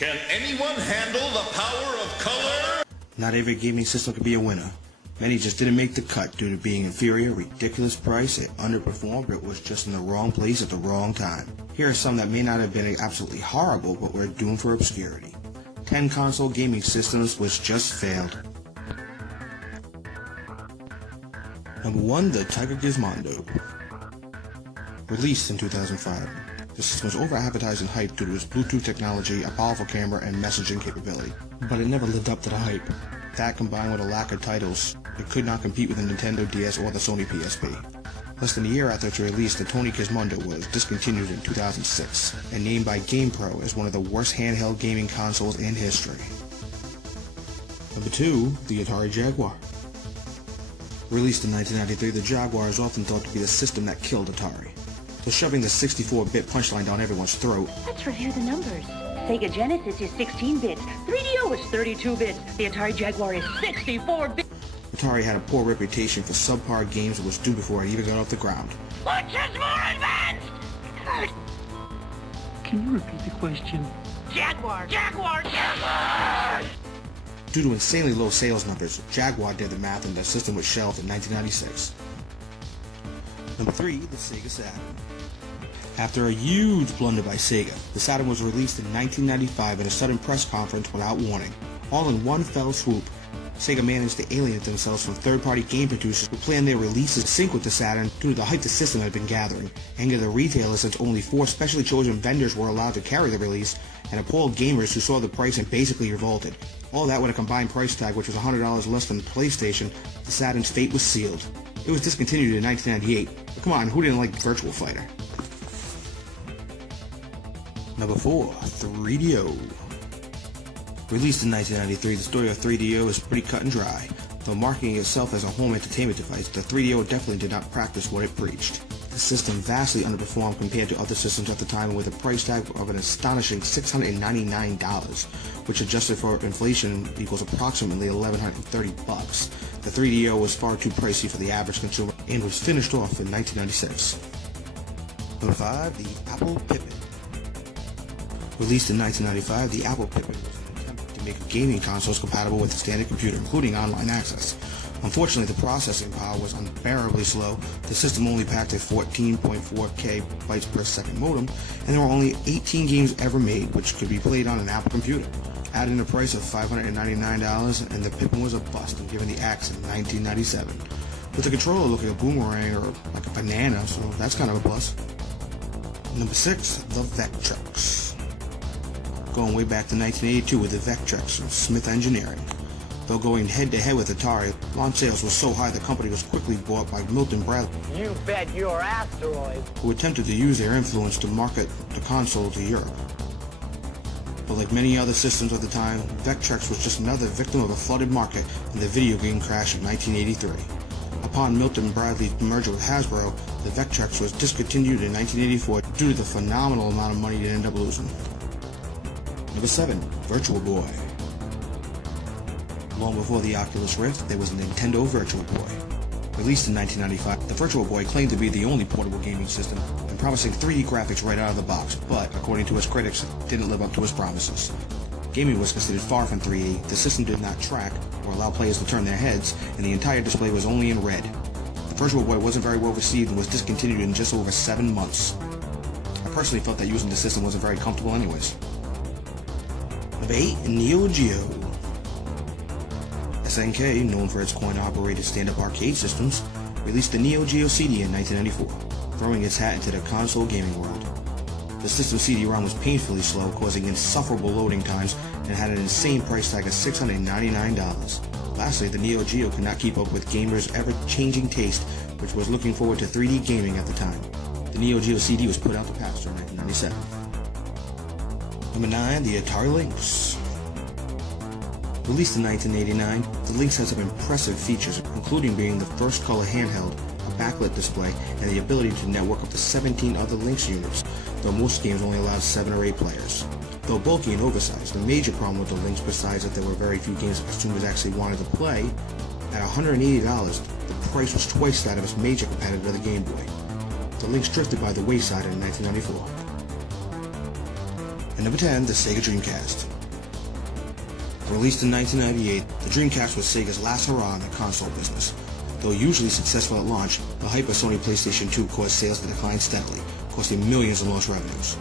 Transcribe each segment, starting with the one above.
Can anyone handle the power of color? Not every gaming system could be a winner. Many just didn't make the cut due to being inferior, ridiculous price, it underperformed, or it was just in the wrong place at the wrong time. Here are some that may not have been absolutely horrible, but were doomed for obscurity. 10 console gaming systems which just failed. Number 1, the Tiger Gizmondo. Released in 2005. The system was over-advertised and hyped due to its Bluetooth technology, a powerful camera, and messaging capability. But it never lived up to the hype. That combined with a lack of titles, it could not compete with the Nintendo DS or the Sony PSP. Less than a year after its release, the Tony Gizmondo was discontinued in 2006 and named by GamePro as one of the worst handheld gaming consoles in history. Number 2, the Atari Jaguar. Released in 1993, the Jaguar is often thought to be the system that killed Atari. So shoving the 64-bit punchline down everyone's throat. Let's review the numbers. Sega Genesis is 16 bits, 3DO is 32 bits, the Atari Jaguar is 64 bits. Atari had a poor reputation for subpar games and was due before it even got off the ground. Which is more advanced? Can you repeat the question? Jaguar! Jaguar! Jaguar! Due to insanely low sales numbers, Jaguar did the math and the system was shelved in 1996. Number 3, the Sega Saturn. After a huge blunder by Sega, the Saturn was released in 1995 at a sudden press conference without warning. All in one fell swoop, Sega managed to alienate themselves from third-party game producers who planned their releases to sync with the Saturn due to the hype the system had been gathering, angered the retailers since only 4 specially chosen vendors were allowed to carry the release, and appalled gamers who saw the price and basically revolted. All that with a combined price tag which was $100 less than the PlayStation, the Saturn's fate was sealed. It was discontinued in 1998, but come on, who didn't like Virtua Fighter? Number 4, 3DO. Released in 1993, the story of 3DO is pretty cut and dry. Though marketing itself as a home entertainment device, the 3DO definitely did not practice what it preached. The system vastly underperformed compared to other systems at the time, with a price tag of an astonishing $699, which adjusted for inflation equals approximately $1,130 bucks. The 3DO was far too pricey for the average consumer and was finished off in 1996. Number 5, the Apple Pippin. Released in 1995, the Apple Pippin was an attempt to make gaming consoles compatible with a standard computer, including online access. Unfortunately, the processing power was unbearably slow, the system only packed a 14.4K bytes per second modem, and there were only 18 games ever made which could be played on an Apple computer. Add in a price of $599, and the Pippin was a bust and given the axe in 1997. With the controller looking like a boomerang or like a banana, so that's kind of a plus. Number 6, the Vectrex. Going way back to 1982 with the Vectrex from Smith Engineering. Though going head-to-head with Atari, launch sales were so high the company was quickly bought by Milton Bradley, You bet your asteroid. who attempted to use their influence to market the console to Europe. But like many other systems of the time, Vectrex was just another victim of a flooded market and the video game crash in 1983. Upon Milton Bradley's merger with Hasbro, the Vectrex was discontinued in 1984 due to the phenomenal amount of money it ended up losing. Number 7, Virtual Boy. Long before the Oculus Rift, there was a Nintendo Virtual Boy. Released in 1995, the Virtual Boy claimed to be the only portable gaming system and promising 3D graphics right out of the box, but according to its critics, didn't live up to its promises. Gaming was considered far from 3D, the system did not track or allow players to turn their heads, and the entire display was only in red. The Virtual Boy wasn't very well received and was discontinued in just over 7 months. I personally felt that using the system wasn't very comfortable anyways. Number 8, Neo Geo. SNK, known for its coin-operated stand-up arcade systems, released the Neo Geo CD in 1994, throwing its hat into the console gaming world. The system's CD-ROM was painfully slow, causing insufferable loading times, and had an insane price tag of $699. Lastly, the Neo Geo could not keep up with gamers' ever-changing taste, which was looking forward to 3D gaming at the time. The Neo Geo CD was put out to pasture in 1997. Number 9, the Atari Lynx. Released in 1989, the Lynx has some impressive features, including being the first color handheld, a backlit display, and the ability to network up to 17 other Lynx units, though most games only allowed 7 or 8 players. Though bulky and oversized, the major problem with the Lynx, besides that there were very few games that consumers actually wanted to play, at $180, the price was twice that of its major competitor, the Game Boy. The Lynx drifted by the wayside in 1994. And number 10, the Sega Dreamcast. Released in 1998, the Dreamcast was Sega's last hurrah in the console business. Though usually successful at launch, the hype of Sony PlayStation 2 caused sales to decline steadily, costing millions in lost revenues.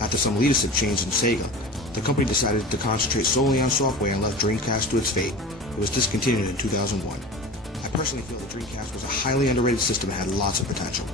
After some leadership change in Sega, the company decided to concentrate solely on software and left Dreamcast to its fate. It was discontinued in 2001. I personally feel the Dreamcast was a highly underrated system and had lots of potential.